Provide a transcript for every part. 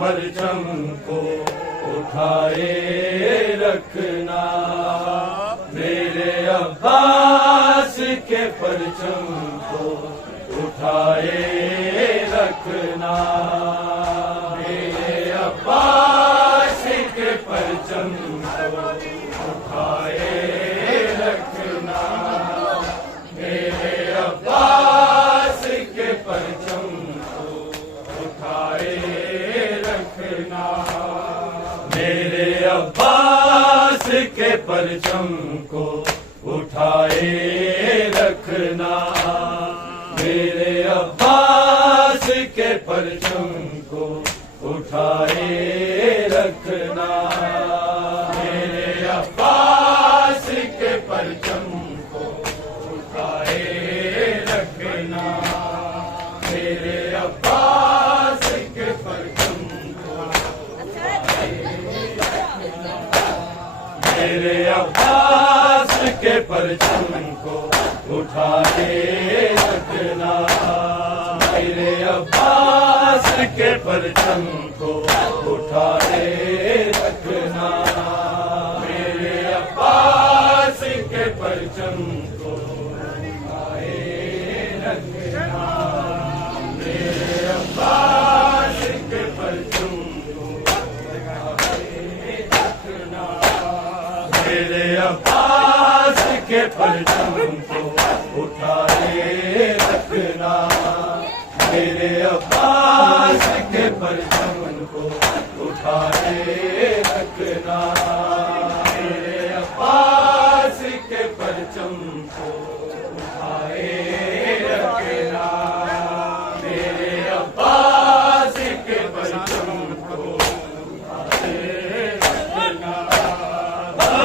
परचम को उठाए रखना, मेरे अब्बास के परचम को उठाए रखना, मेरे अब्बास के परचम को उठाए रखना, मेरे अब्बास के परचम को उठाए रखना, मेरे अब्बास के परचम को उठाए रखना, मेरे अब्बास के परचम को उठाए रखना, मेरे अब्बास के परचम को उठाए रखना, मेरे अब्बास के परचम मेरे अब्बास के परचम को उठाए रखना, मेरे अब्बास के परचम को उठाए रखना, मेरे अब्बास के परचम को उठाए रखना, मेरे अब्बास के परचम मेरे अब्बास के परचम को उठाए रखना, मेरे अब्बास के परचम को उठाए रखना, मेरे अब्बास के परचम को उठाए रखना, मेरे अब्बास के परचम को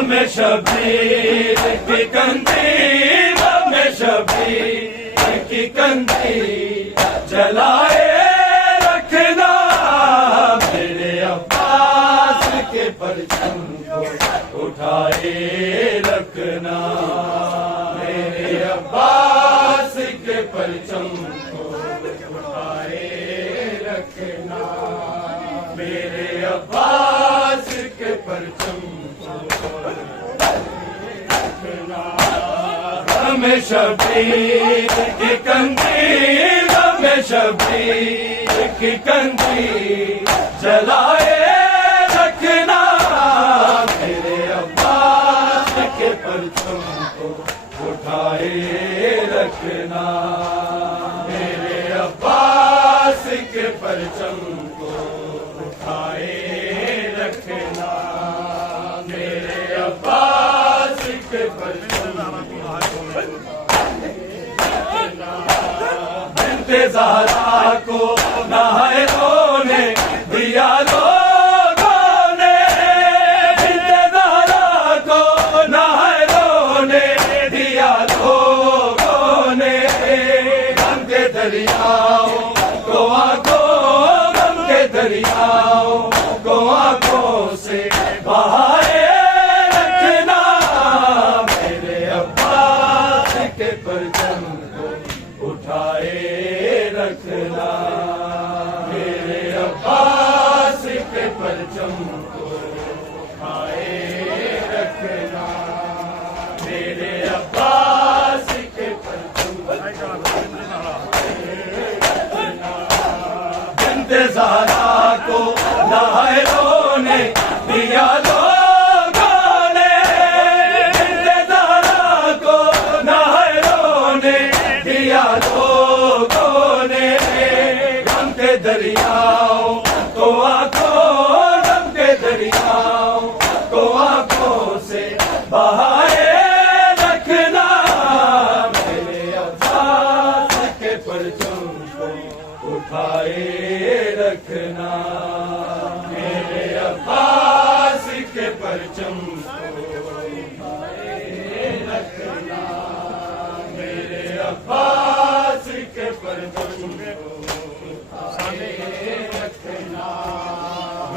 में शबीर की कंदील में शबीर की कंदील जलाए रखना, मेरे अब्बास के परचम को उठाए रखना, मेरे अब्बास के परचम को उठाए रखना, मेरे अब्बास के परचम में शबीर की कंदील में शबीर की कंदील जलाए रखना, मेरे अब्बास के परचम को उठाए रखना, मेरे अब्बास के परचम को उठाए रखना, मेरे अब्बास के परचम ज़हरा को नहाए रोने दिया लोगों ने, ज़हरा को नहाए रोने दिया लोगों ने, गम के दरियाओं को आंखों गम के दरियाओं को आंखों से बहाए रखना, मेरे अब्बास के परचम को उठाए रखना, मेरे अब्बास के परचम को उठाए रखना, मेरे अब्बास के परचम को बंदे ज़हरा को नहाए रोने दिया लोगों ने, बंदे ज़हरा को नहाए रोने दिया लोगों ने, गम के दरियाओं को आंखों गम के दरियाओं को आंखों से बहाए रखना, मेरे अब्बास के परचम को उठाए रखना, मेरे अब्बास के परचम को उठाए रखना, मेरे अब्बास के परचम को उठाए रखना,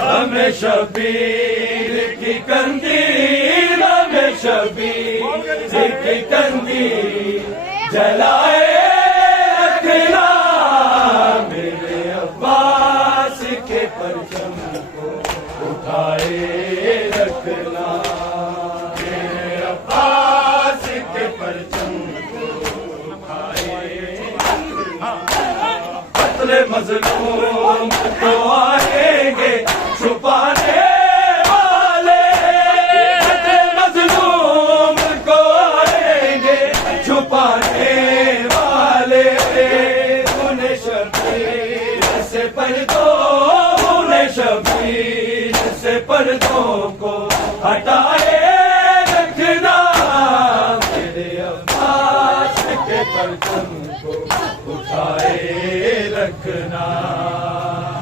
हमें शबीर की की कंदील में शबीर की कंदील जलाए रखना, मेरे अब्बास के परचम को उठाए रखना, मेरे अब्बास के परचम को उठाए रखना। कत्ले मजलूम को आएंगे छुपाने वाले, कत्ले मजलूम को आएंगे छुपाने वाले, उन्हें शबीर से पर्दों, उन्हें शबीर से पर्दों को हटाए रखना, मेरे अब्बास के परचम को उठाए रखना,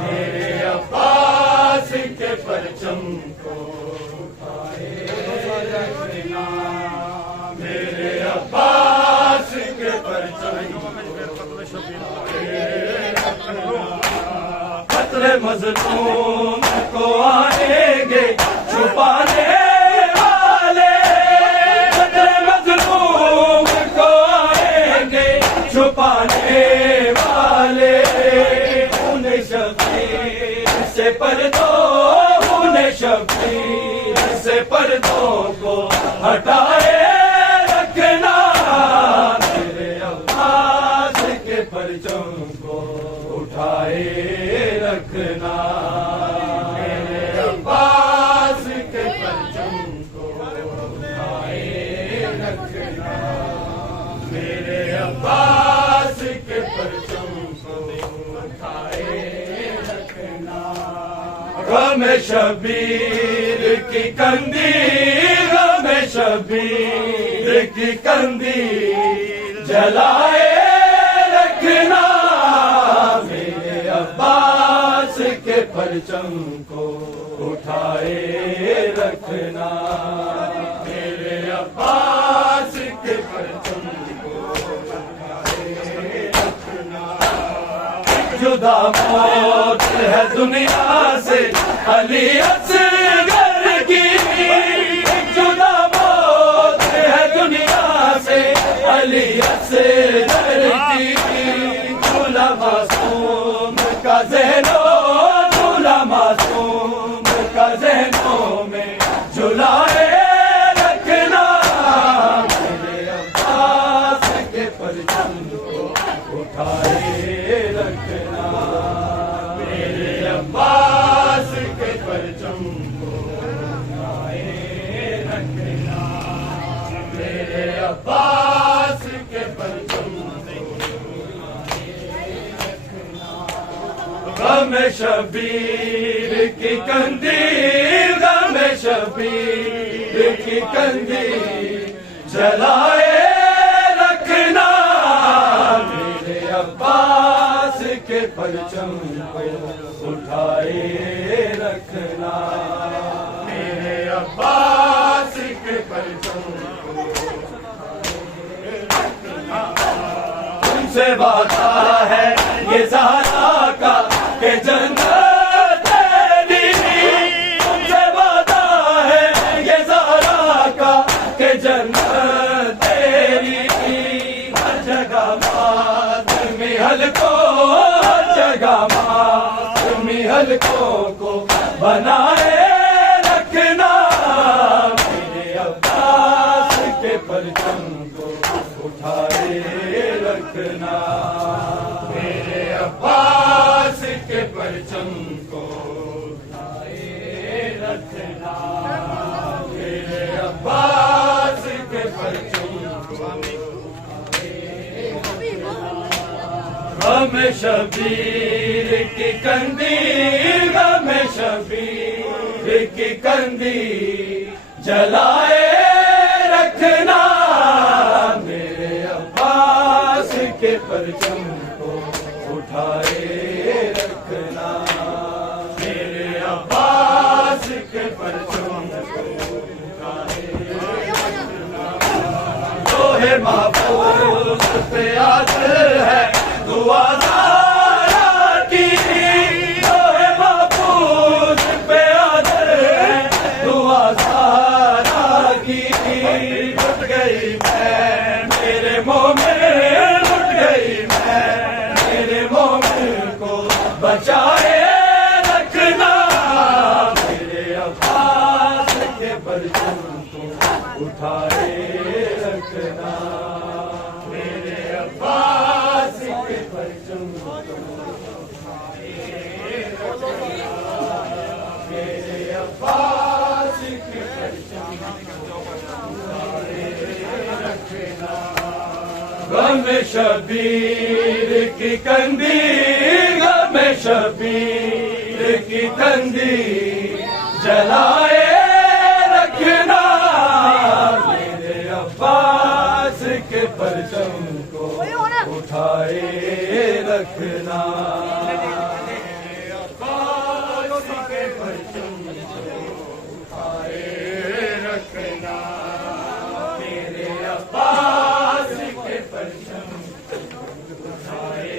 मेरे अब्बास के परचम को उठाए रखना, मेरे अब्बास के परचम को उठाए रखना। कत्ले मजलूम को आएंगे छुपाने वाले, कत्ले मजलूम को आएंगे छुपाने वाले, उन्हें शबीर से पर्दों, उन्हें शबीर से पर्दों को हटाए रखना, मेरे अब्बास के परचम को उठाए रखना, मेरे अब्बास के परचम को उठाए रखना, मेरे अब्बास के परचम को उठाए रखना। गम शबीर की कंदील, गम शबीर की कंदील जलाए रखना, मेरे अब्बास के परचम को उठाए रखना, मेरे अब्बास के परचम को उठाए रखना। जुदा मौत है दुनिया से अली असगर की, जुदा मौत है दुनिया से अली असगर की, झूला मासूम का ज़हनो, झूला मासूम का ज़हनो में झुलाए रखना, मेरे अब्बास के परचम को उठाए रखना, मेरे अब्बास के परचम को उठाए रखना, मेरे अब्बास के परचम गम शबीर की कंदील, गम शबीर की कंदील जलाए रखना, मेरे अब्बास के परचम को उठाए रखना, मेरे अब्बास के परचम को उठाए रखना। तुमसे वादा है ये ज़हरा का के जन्नत तेरी, तुमसे वादा है ये ज़हरा का के जन्नत तेरी, हर जगह मातमी हलको, हर जगह मातमी हलकों को बनाए रखना, मेरे अब्बास के परचम को उठाए रखना, मेरे अब्बास के परचम को उठाए रखना, मेरे अब्बास के परचम को उठाए रखना। गम शबीर की कंदील, गम शबीर की कंदील जलाए रखना, मेरे अब्बास के परचम को उठाए रखना, मेरे अब्बास के परचम को उठाए रखना। लोहे महफूज पे आदर है दुआ ज़ारा की, लोहे महफूज पे आदर है दुआ के परचम को उठाए रखना, मेरे अब्बास के परचम को उठाए रखना, मेरे अब्बास के परचम को उठाए रखना। गम शबीर की कंदील, गम शबीर की कंदील जलाए रखना, मेरे अब्बास के परचम को उठाए रखना, मेरे अब्बास के परचम को उठाए रखना, मेरे अब्बास के परचम उठाए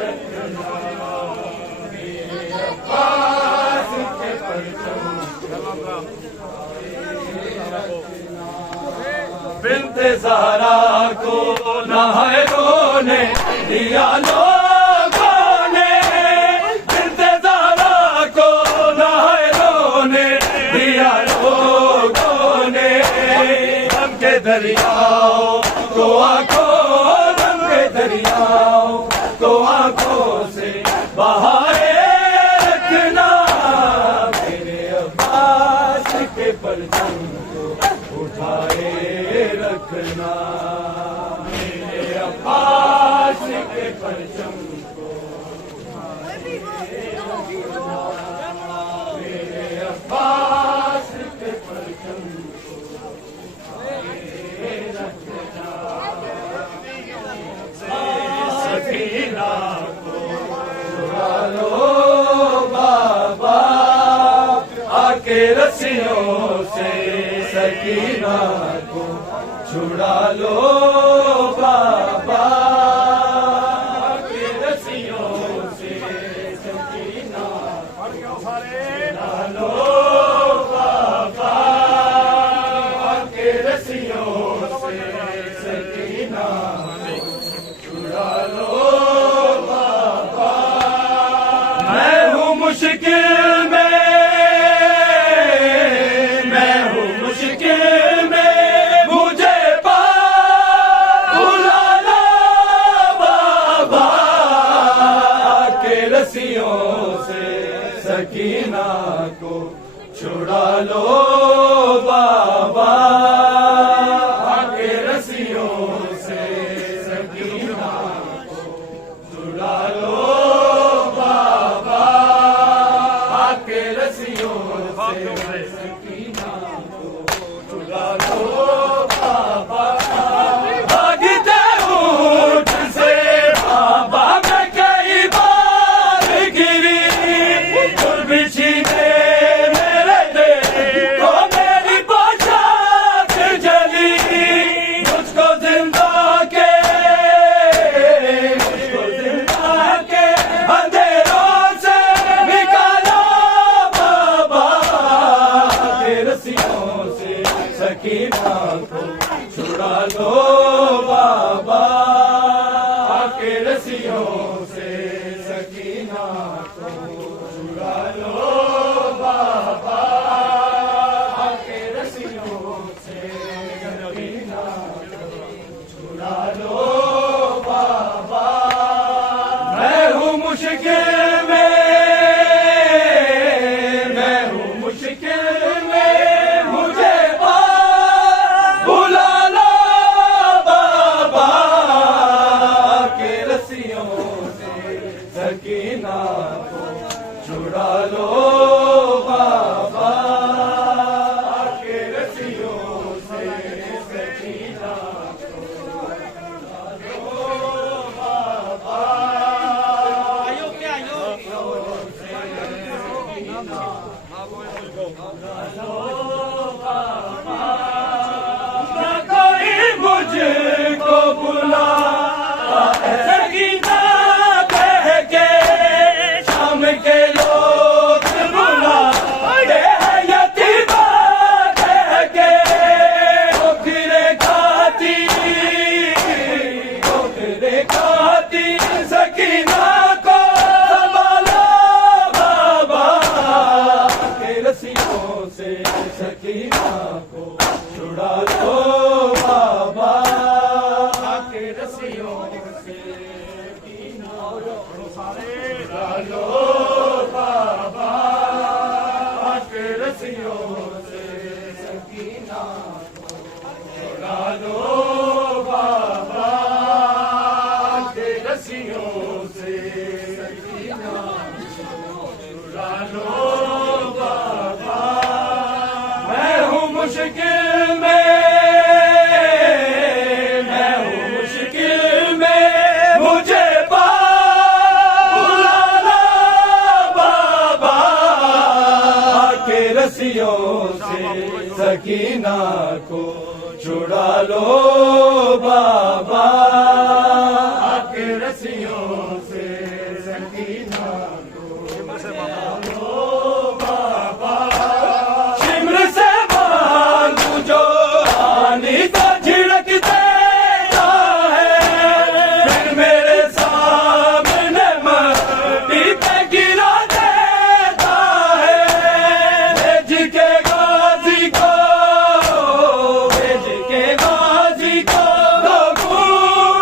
रखना, मेरे अब्बास के परचम बिन्ते ज़हरा को नहाए रोने दिया लोगों ने, बिन्ते ज़हरा को नहाए रोने दिया लोगों ने, गम के दरियाओं को आंखों, गम के दरियाओं को आंखों से बहाए रखना, मेरे अब्बास के परचम को उठाए रखना, मेरे अब्बास के परचम को उठाए रखना, मेरे अब्बास के परचम को उठाए रखना, सकीना को छुड़ा लो बाबा आके रस्सियों से, सकीना को छुड़ा लो बाबा आके रस्सियों से, सकीना छुड़ा लो बाबा आके रस्सियों से, सकीना छुड़ा लो बाबा। मैं हूँ मुश्किल में, मैं हूँ मुश्किल में, मुझे बुला लो बाबा के रस्सियों से, सकीना को छुड़ा लो बाबा के रस्सियों से, सकीना को छुड़ा लो बाबा के रस्सियों से, सकीना को छुड़ा लो बाबा। भागते ऊंट से बाबा मैं कई बार गिरी, फूल बिछी ने मेरे दिल को मेरी पोशाक जली, मुझको जिंदा के, मुझको जिंदा के अंधेरों से निकालो बाबा के रस्सियों से, सकीना को छुड़ा लो बाबा के रस्सियों से, सकीना को छुड़ा लो बाबा के रस्सियों से, सकीना को छुड़ा लो बाबा। मैं हूँ मुश्किल में, मैं हूँ मुश्किल में, मुझे बुला लो सकीना को छुड़ा लो बाबा के रस्सियों से छुड़ा लो बाबा के रस्सियों से सकीना को छुड़ा लो बाबा के रस्सियों से सकीना छुड़ा लो बाबा मैं हूँ मुश्किल में मुझे बुलाना बाबा के रस्सियों से सकीना को छुड़ा लो बाबा के रस्सियों से सकीना को छुड़ा लो बाबा शिमर से मांगू जो आनी तो झिड़क देता है फिर मेरे सामने मट्टी पे गिरा देता है भेज के गाजी को तो घूर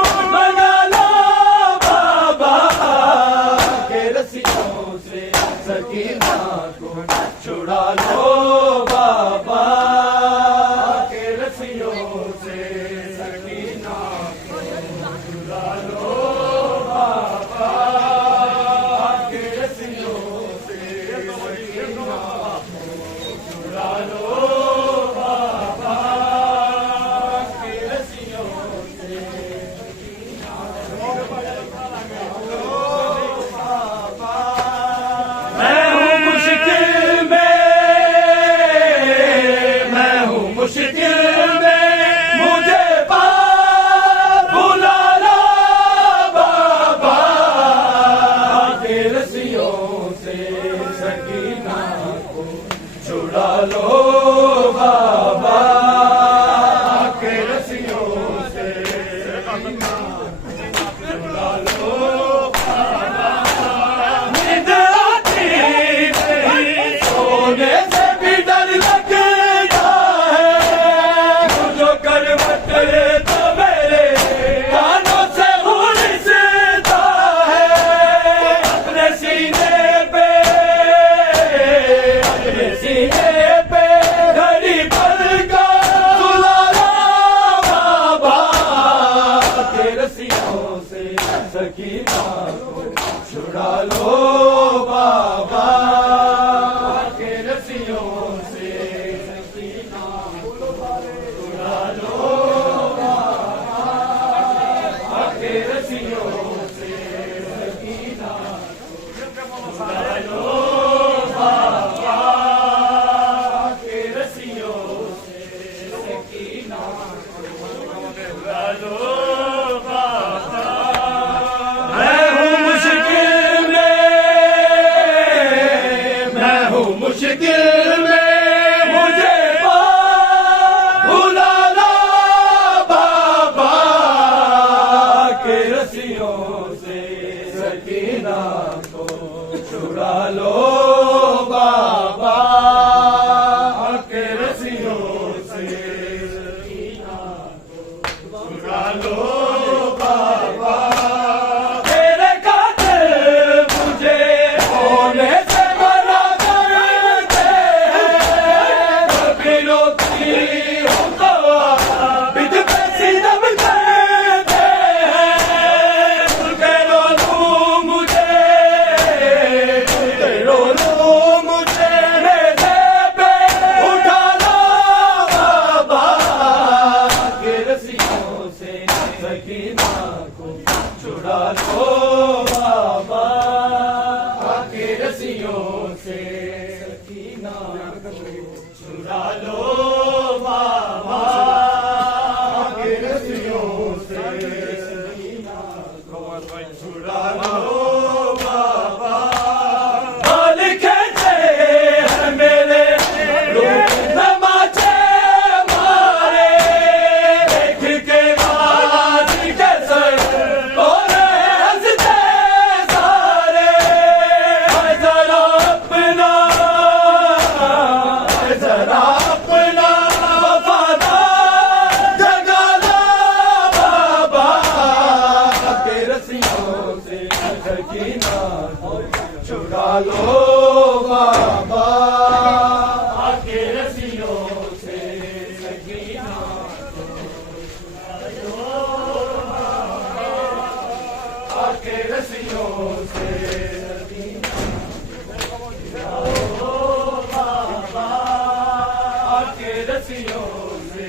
आके रस्सियों से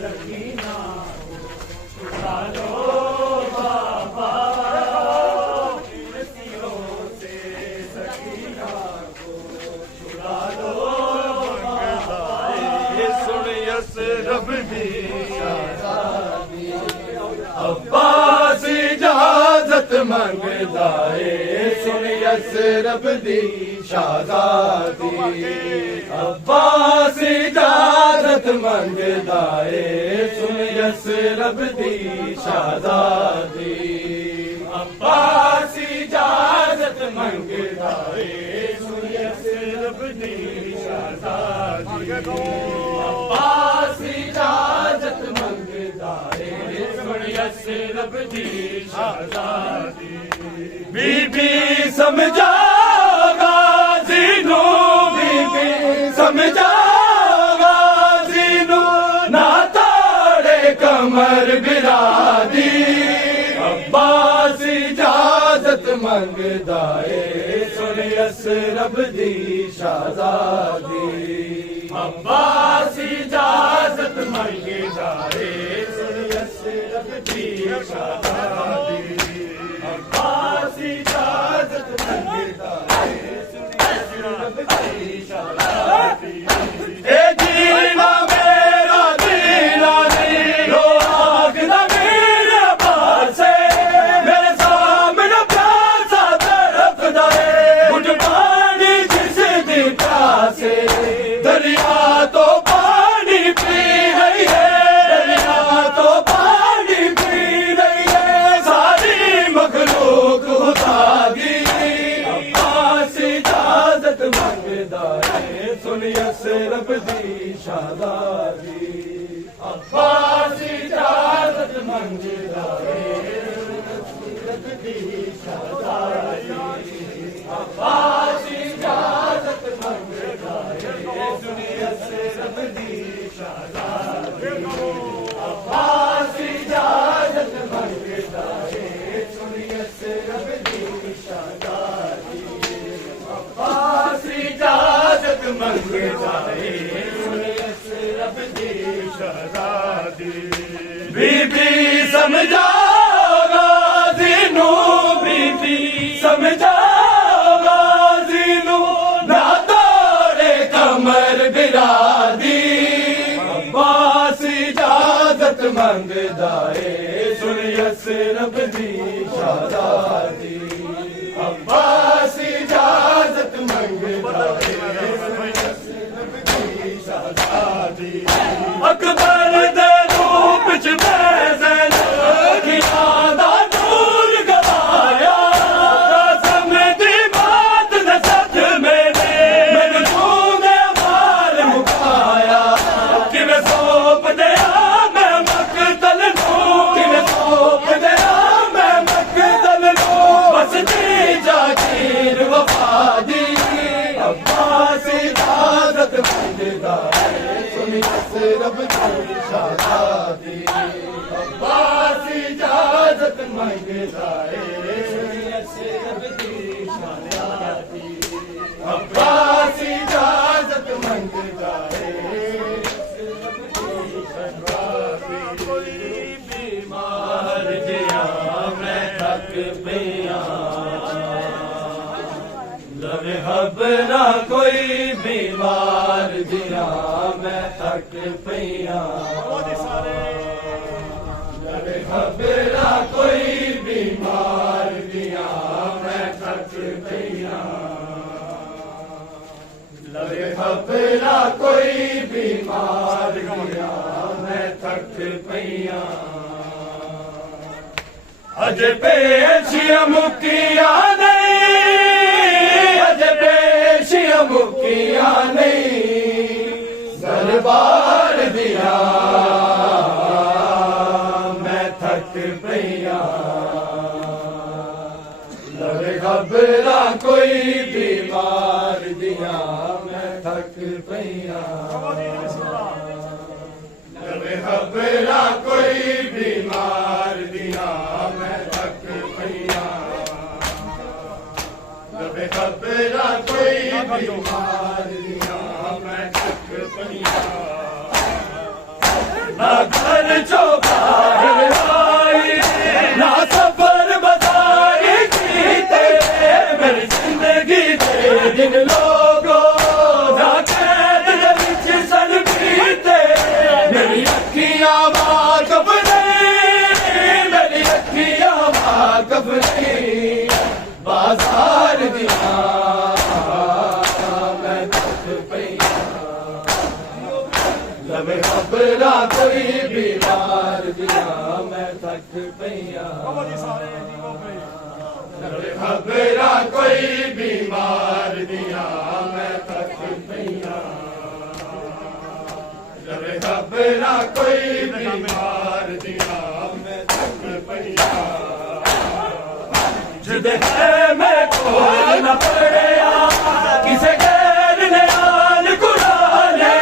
सकीना को छुड़ा लो बाबा, रस्सियों से सकीना को छुड़ा लो बाबा। ये सुन यसरब दी शादी, अब्बास इजाजत मंगदा है। सुन यसरब दी शादी, अब्बास इजाजत मंगदा है। सुन यसरब दी शादी, अब्बास इजाजत मंगदा है। सुन यसरब दी शादी, अब्बास इजाजत मंगदा है। सुन यसरब दी शादी, बीबी समझा गाज़ीनो, बीबी समझा गाज़ीनो, ना ताड़े कमर बिरादी। अब्बास इजाजत मंगदा है। सुन यसरब दी शादी, अब्बास इजाजत मंगदा है। सुन यसरब दी शादी, अब्बास इजाजत मंगदा है। सुन यसरब दी शादी, ए जीना मेरा जीना नहीं, रो आग ना मेरे पास है। मेरे सामने प्यासा तड़पदा है, घुट पानी जिस दी प्यासे। दरिया तो पानी पी रही है, दरिया तो पानी पी रही है, सारी मखलूक खुदा दी। अब्बास इजाजत मंगदा है। सुन यसरब दी शादी, अब्बास इजाजत मंगदा है। यसरब दी शादी, अब्बास इजाजत मंगदा है। सुन यसरब दी शादी, अब्बास इजाजत मंगदा है। सुन यसरब दी शादी, अब्बास इजाजत मंगदा है। सुन यसरब दी शादी, बीबी समझा गाज़ीनो, बीबी समझा गाज़ीनो, ना ताड़े कमर बिरादी। अब्बास इजाजत मंगदा है। सुन यसरब दी शादी, अब्बास इजाजत मंगदा है। सुन यसरब दी शादी, अकबर दे रूप च बैज़ल खिला दा नूर गवाया। कसम दी बात न सच मेरे, मैनू तूने मार मुकाया। किवें सौंप दिया मैं मकतल नूं, किवें सौंप दिया मैं मकतल नूं, बस दी जागीर वफा दी। अब्बास इजाजत मंगदा है। सुन यसरब दी शादी, अब्बास इजाजत मंगदा है। सुन यसरब दी शादी, अब्बास इजाजत मंगदा है। कोई बीमार जिया मैं थक पिया, लवे हबरा कोई बीमार जिया मैं थक पिया। लवे हबरा कोई बीमार जिया मैं थक पिया। लवे हबरा कोई बीमार जिया मैं थक पिया। अज पेशियां मुकिया नहीं, अज पेशियां मुकिया नहीं, दरबार दिया मैं थक पिया। लवे घबरा कोई बीमार दिया मैं थक पिया। लवे घबरा कोई बीमार दिया मैं थक पिया। लवे घबरा कोई बीमार दिया मैं थक पिया। ना घर चो बाहर आई, ना सफर बाजार कीते, मेरी जिंदगी दे दिन लोगो, ना कैद दे विच सन बीते, मेरी अखियां वाकफ नहीं, मेरी अखियां वाकफ नहीं, बाजार दिया मैं थक पईया, लवे खबरा कोई बीमार दिया मैं थक पईया, लवे खबरा कोई बीमार दिया मैं थक पईया, लवे खबरा कोई बीमार दिया मैं थक पईया, जिदे है मैं कोई न पढ़िया, किसे गैर ने आल कुराने,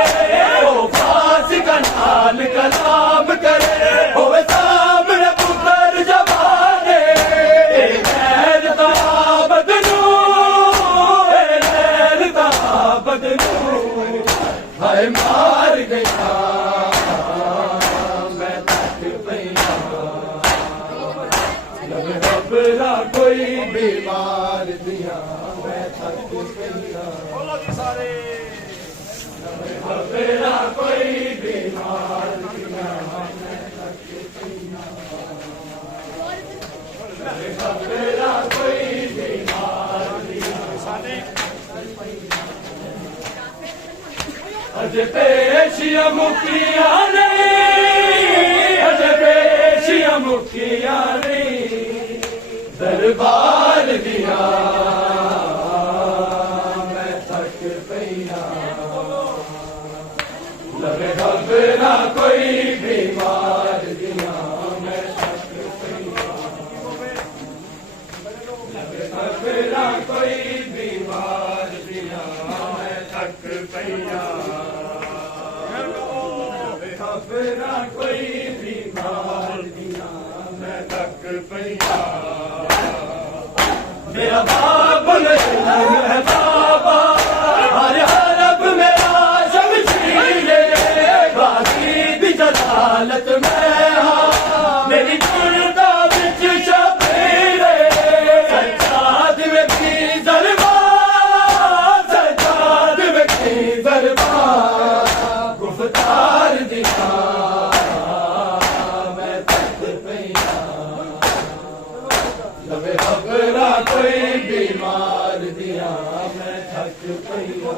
ओ फासिक नाल कलाम करे, होवे सामने पुत्र जवाने, ए गैर ताबत नू, ए गैर ताबत नू, हाय मार गया मैं थक पईया, लवे खबरा कोई बीमार दिया मैं थक पईया, लवे खबरा कोई बीमार दिया मैं थक पईया, लवे खबरा कोई बीमार दिया, अजे पेशियां मुकिया नहीं, अजे पेशियां मुकिया नहीं, दरबार दिया मैं थक पईया, लवे खबरा कोई बीमार दिया मैं थक पईया, लवे खबरा कोई बीमार दिया मैं थक पईया, लवे खबरा कोई बीमार दिया मैं थक पईया, मेरा बाप है बाबा, हर हरब मेरा शमशीर, बाकी दी जलालत में हाँ, मेरी जुर्दा विच शबीर, सज्जाद में की दरबार, सज्जाद में की दरबार, गुफ्तार दिया मैं थक पईया, लवे खबरा कोई बीमार दिया मैं थक पईया,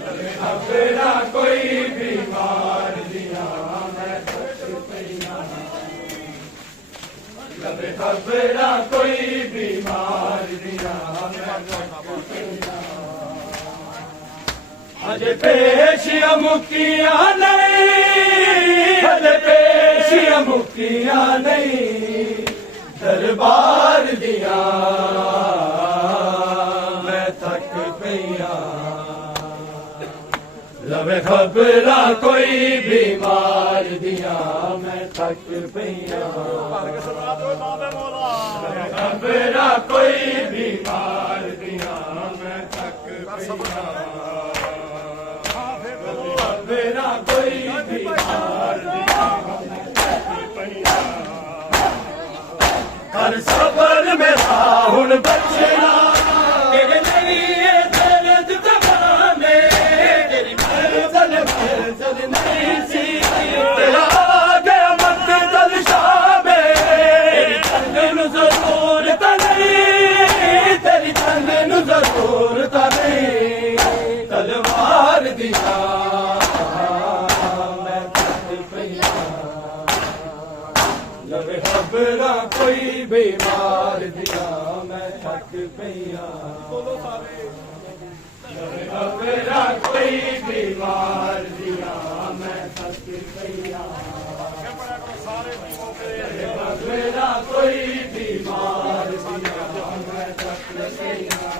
लवे खबरा कोई बीमार दिया मैं थक पईया, लवे खबरा कोई बीमार दिया मैं थक पईया, अजे पेशियां मुकिया नहीं, अजे पेशियां मुकिया नहीं, दरबार दिया मैं थक पईया, लवे खबरा कोई बीमार दिया मैं थक पईया, लवे खबरा कोई बीमार दिया मैं थक पईया, खबरा कोई बीमार दिया मैं थक पईया, कर सबर मेरा हुन बचना, तेरे लिए दर्द दबाने, तेरी मंजिल नहीं सी, तेरा आ गया मंजिल शामे, तेरी जंग नू जरूरत नहीं, तेरी जंग नू जरूरत नहीं, तलवार दिया मैं थक पईया, लवे खबरा कोई बीमार दिया मैं थक पईया, लवे खबरा कोई बीमार दिया मैं थक पईया, लवे खबरा कोई बीमार दिया मैं थक पईया,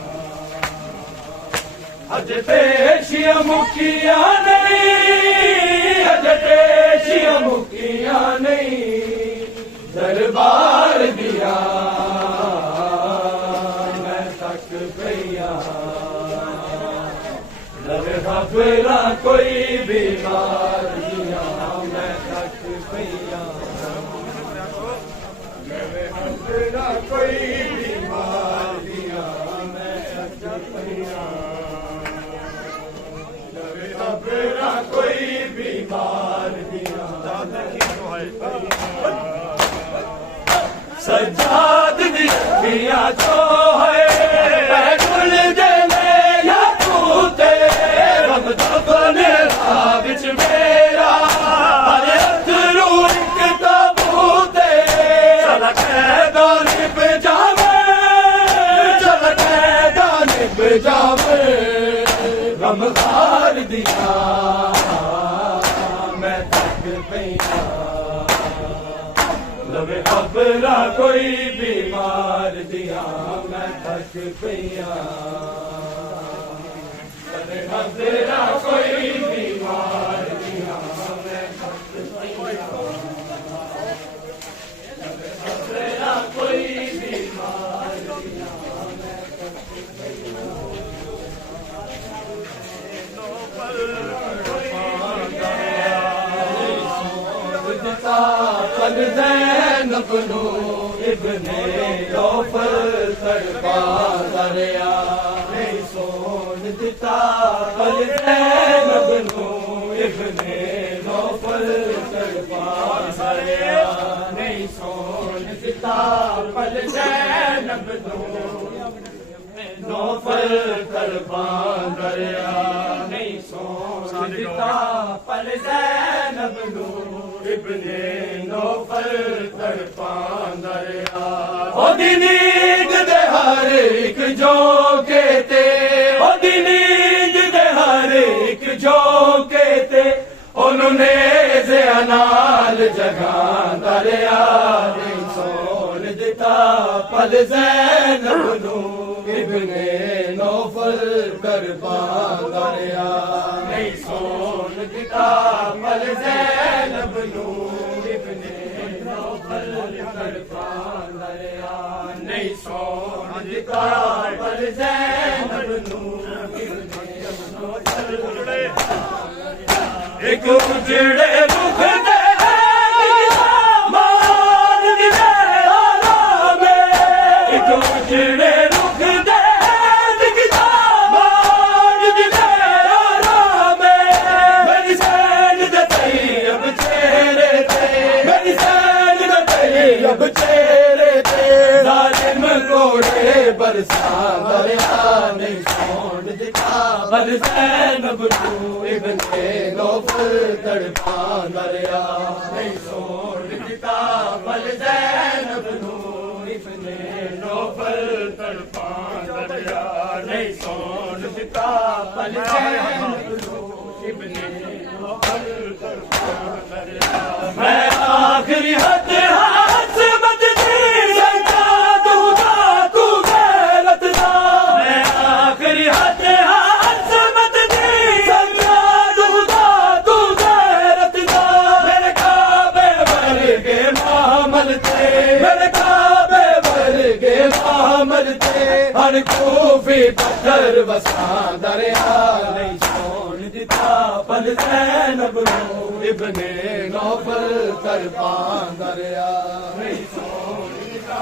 अज पेशियां मुकिया नहीं, अज पेशियां मुकिया नहीं, दरबार दिया मैं थक पईया, लवे खबरा कोई बीमार दिया मैं थक पईया लवे खबरा कोई बीमार दिया मैं थक पईया लवे खबरा कोई बीमार दिया सजाद दिया तो है बैठुल जले या तूते रब दफने बिच मेरा हरे अथरू एक ताबूते चल कैदान पे जावे चल कैदान पे जावे गमखार दिया मैं थक पईया लवे खबरा कोई बीमार दिया मैं थक पईया लवे खबरा कोई बीमार दिया मैं थक पईया लवे खबरा कोई बीमार दिया मैं थक पईया पल ज़ैनब नू इब्ने नौफल तड़पा दरिया नहीं सोन दिता पल ज़ैनब नू इब्ने नौफल तड़पा दरिया नहीं सोन दिता पल ज़ैनब नू नौफल तड़पा दरिया नहीं सोन दिता पल ज़ैनब नू इब्ने नौफल तड़पा दरिया ओदी नींद दे हर एक झोंके ते ओदी नींद दे हर एक झोंके ते उन्होंने ज़नाल जगा दरिया नहीं सोन दिता पल ज़ैनब नू इब्ने नौफल तड़पा दरिया नहीं सोन दिता पल ज़ैनब नू इब्ने नौफल तड़पा दरिया नहीं सोन दिता पल ज़ैनब नू इब्ने नौफल एक उजड़े रुख दे मान दिले आराम एक उजड़े रुख दे मान दिले आराम मेरी सैन दे तैयब चेहरे ते मेरी सैन दे तैयब चेहरे ते जालिम कोड़े बरसा दरिया नहीं सोन दिता पल ज़ैनब नू इब्ने नौफल तड़पा दरिया नहीं सोन दिता पल ज़ैनब नू इब्ने नौफल तड़पा दरिया नहीं सोन दिता पल ज़ैनब नू इब्ने नौफल तड़पा दरिया मैं आखिरी हद हाथ बदली सजा दूंगा तू गैरत दा मैं आखिरी हद हाथ बदली सजा दूंगा तू गैरत दा मेरे काबे वर्गे मामल ते मेरे काबे वर्गे मामल ते हर कूफी पत्थर बसा दरिया नहीं सोन दिता पल ज़ैनब नू इब्ने नौफल तड़पा दरिया नहीं सोन दिता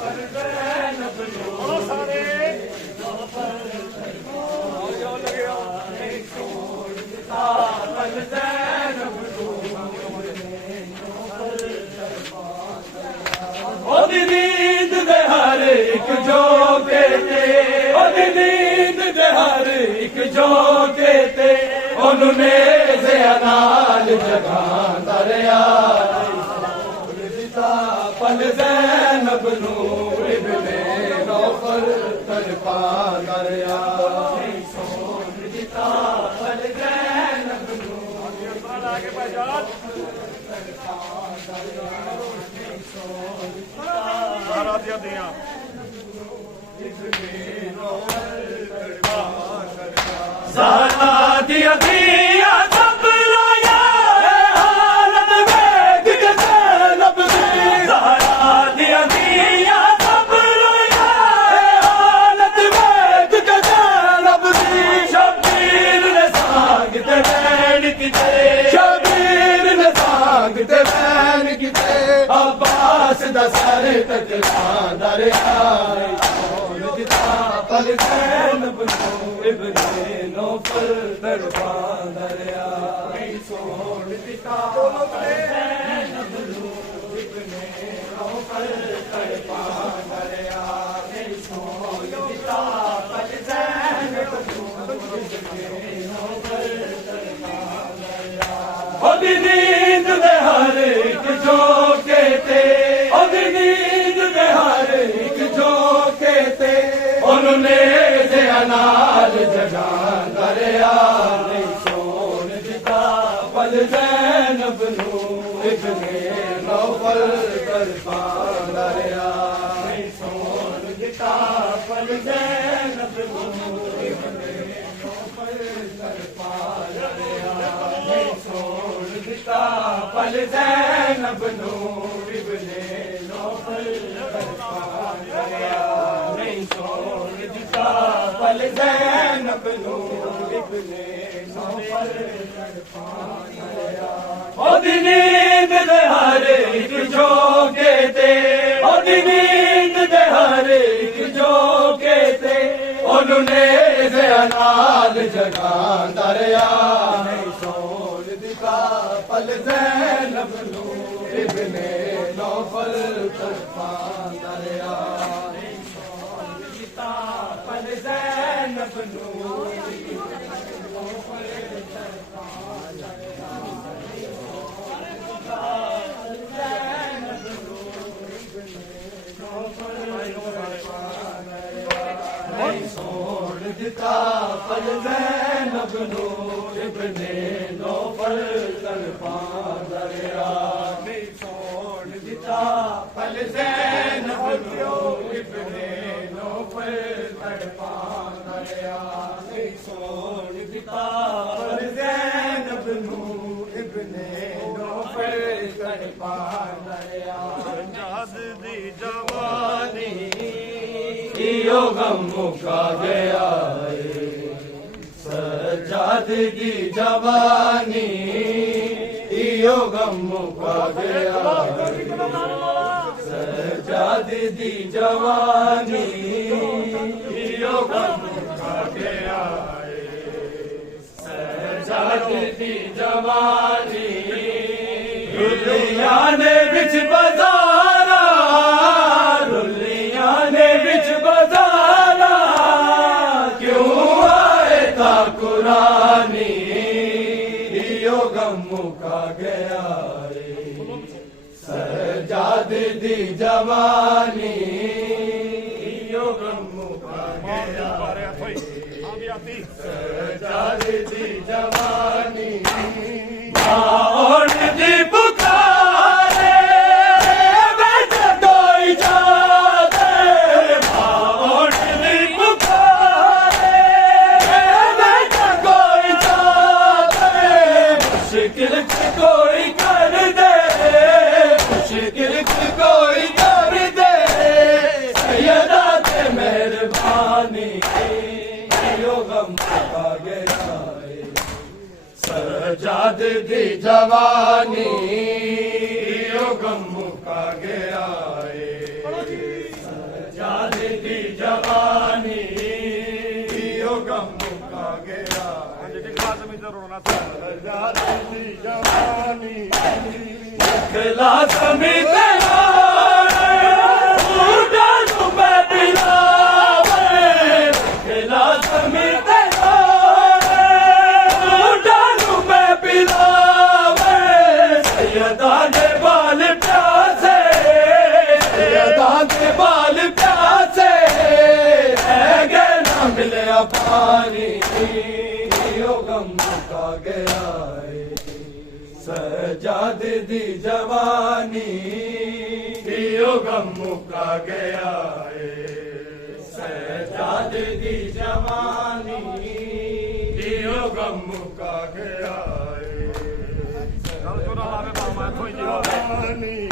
पल ज़ैनब नू नौफल तड़पा दरिया नहीं सोन दिता पल ज़ैनब नू नौफल तड़पा दरिया ओदी नींद दे हर एक झोंके ते ओदी नींद दे हर एक झोंके ते उन्होंने ज़नाल जगा दरिया पल ज़ैनब नू इब्ने नौफल तड़पा दरिया नहीं सोन दिता पल ज़ैनब नू तड़पा दरिया नहीं सोन दिता ज़हरा दिया दिया सब लाया हालत में ज़ैनब दी ज़हरा दिया दिया सब लाया हालत में ज़ैनब दी शबीर ने ਦਾ ਸਾਰੇ ਤਕਲਾਂਦਾ ਰਿਹਾ ਕੌਣ ਦਿੱਤਾ ਪਲ ਜ਼ੈਨਬ ਨੂੰ ਇਬਨੇ ਨੌਫਲ ਤੜਪਾਂਦਾ ਰਿਹਾ ਨਹੀਂ ਸੋਹਣ ਦਿੱਤਾ ਪਲ ਜ਼ੈਨਬ ਨੂੰ ਇਬਨੇ ਨੌਫਲ ਤੜਪਾਂਦਾ ਰਿਹਾ ਨਹੀਂ ਸੋਹਣ ਦਿੱਤਾ ਪਲ ਜ਼ੈਨਬ ਨੂੰ ਇਬਨੇ ਨੌਫਲ ਤੜਪਾਂਦਾ ਰਿਹਾ ਉਹਦੀ ਨੀਂਦ ਦੇ ਹਰ ਇੱਕ ਝੋਕੇ ਤੇ ਉਹਦੀ ਨੀਂਦ ਦੇ ਹਰ ਇੱਕ ਝੋਕੇ ਤੇ ਉਹਨੂੰ ਨੇਜ਼ਿਆਂ ਨਾਲ ਜਗਾਂਦਾ ਰਿਹਾ ਨਹੀਂ ਸੋਹਣ ਦਿੱਤਾ ਪਲ ਜ਼ੈਨਬ ਨੂੰ ਇਬਨੇ ਨੌਫਲ ਤੜਪਾਂਦਾ ਰਿਹਾ ਨਹੀਂ ਸੋਹਣ ਦਿੱਤਾ ਪਲ ਜ਼ੈਨਬ ਨੂੰ ਇਬਨੇ ਨੌਫਲ ਤੜਪਾਂਦਾ ਰਿਹਾ ਨਹੀਂ ਸੋਹਣ ਦਿੱਤਾ ਪਲ ਜ਼ੈਨਬ ਨੂੰ ਇਬਨੇ ਨੌਫਲ ਤੜਪਾਂਦਾ ਰਿਹਾ ਨਹੀਂ ਸੋਹਣ ਦਿੱਤਾ ਪਲ ਜ਼ੈਨਬ ਨੂੰ ਇਬਨੇ ਨੌਫਲ ਤੜਪਾਂਦਾ ਰਿਹਾ ਉਹਦੀ ਨੀਂਦ ਦੇ ਹਰ ਇੱਕ ਝੋਕੇ ਤੇ ਉਹਦੀ ਨੀਂਦ ਦੇ ਹਰ ਇੱਕ ਝੋਕੇ ਤੇ ਉਹਨੂੰ ਨੇਜ਼ਿਆਂ ਨਾਲ ਜਗਾਂਦਾ ਰਿਹਾ ਨਹੀਂ ਸੋਹਣ ਦਿੱਤਾ ਪਲ ਜ਼ੈਨਬ ਨੂੰ ਇਬਨੇ ਨੌਫਲ ਤੜਪਾਂਦਾ ਰਿਹਾ ਨਹੀਂ ਸੋਹਣ ਦਿੱਤਾ ਪਲ ਜ਼ੈਨਬ ਨੂੰ ਇਬਨੇ ਨੌਫਲ ਤੜਪਾਂਦਾ ਰਿਹਾ ਨਹੀਂ ਸੋਹਣ ਦਿੱਤਾ ਪਲ ਜ਼ੈਨਬ ਨੂੰ ਇਬਨੇ ਨੌਫਲ ਤੜਪਾਂਦਾ ਰਿਹਾ ਨਹੀਂ ਸੋਹਣ ਦਿੱਤਾ ਪਲ ਜ਼ੈਨਬ ਨੂੰ ਇਬਨੇ ਨੌਫਲ ਤੜਪਾਂਦਾ ਰਿਹਾ ਨਹੀਂ ਸੋਹਣ ਦਿੱਤਾ ਪਲ ਜ਼ੈਨਬ ਨੂੰ ਇਬਨੇ ਨੌਫਲ ਤੜਪਾਂਦਾ ਰਿਹਾ ਜਦ ਦੀ ਜਵਾਨੀ ਈਓ ਗਮ ਮੁਕਾ ਗਿਆ ਏ ਸਜਾਦ ਦੀ ਜਵਾਨੀ ਈਓ ਗਮ ਮੁਕਾ ਗਿਆ ਸਜਾਦ ਦੀ ਜਵਾਨੀ ਈਓ ਗਮ ਮੁਕਾ ਗਿਆ ਏ ਸਜਾਦ ਦੀ ਜਵਾਨੀ ਦੁਨੀਆ ਦੇ ਵਿੱਚ ਬਾਜ਼ਾਰਾਂ ਦੁਨੀਆ ਦੇ ਵਿੱਚ ਬਾਜ਼ਾਰਾਂ ਕਿਉਂ ਆਏ ਤਾਂ ਕੁਰਾਨੀ ਈਓ ਗਮ ਮੁਕਾ ਗਿਆ ਏ ਸਜਾਦ ਦੀ ਜਵਾਨੀ ਈਓ ਗਮ ਮੁਕਾ ਗਿਆ ਸਜਾਦ ਦੀ ਜਵਾਨੀ ਮਾਣ ਦੀ ਪੁਕਾਰੇ ਵਿੱਚ ਦੋਈ ਜਾਦੇ ਮਾਣ ਦੀ ਪੁਕਾਰੇ ਵਿੱਚ ਕੋਈ ਜਾਦੇ ਮੁਸ਼ਕਿਲ ਕੋਈ ਕਰ ਦੇ ਮੁਸ਼ਕਿਲ ਕੋਈ ਕਰ ਦੇ ਸਯਦਾ ਤੇ ਮਿਹਰਬਾਨੀ ਈਓ ਗਮ ਮੁਕਾ ਗਿਆ ਏ ਸਜਾਦ ਦੀ ਜਵਾਨੀ ਈਓ ਗਮ ਮੁਕਾ ਗਿਆ ਏ ਸਜਾਦ ਦੀ ਜਵਾਨੀ ਈਓ ਗਮ ਮੁਕਾ ਗਿਆ ਸਜਾਦ ਦੀ ਜਵਾਨੀ ਖਲਾਸਮੀ ਤੇਰਾ ਉਡਾ ਨੂੰ ਮੈਂ ਪਿਲਾਵੇ ਖਲਾਸਮੀ ਤੇਰਾ ਉਡਾ ਨੂੰ ਮੈਂ ਪਿਲਾਵੇ ਸਯਦਾ ਦੇ ਬਾਲ ਪਿਆਸੇ ਸਯਦਾ ਦੇ ਬਾਲ ਪਿਆਸੇ ਹੈਗੇ ਨਾ ਮਿਲਿਆ ਪਾਣੀ ਈਓ ਗਮ ਮੁਕਾ ਗਿਆ ਏ ਸਜਾਦ ਦੀ ਜਵਾਨੀ ਈਓ ਗਮ ਮੁਕਾ ਗਿਆ ਏ ਸਜਾਦ ਦੀ ਜਵਾਨੀ ਈਓ ਗਮ ਮੁਕਾ ਗਿਆ ਏ ਗੱਲ ਚੋਣਾ ਲਾਵੇ ਮਾਮਾ ਕੋਈ ਨਹੀਂ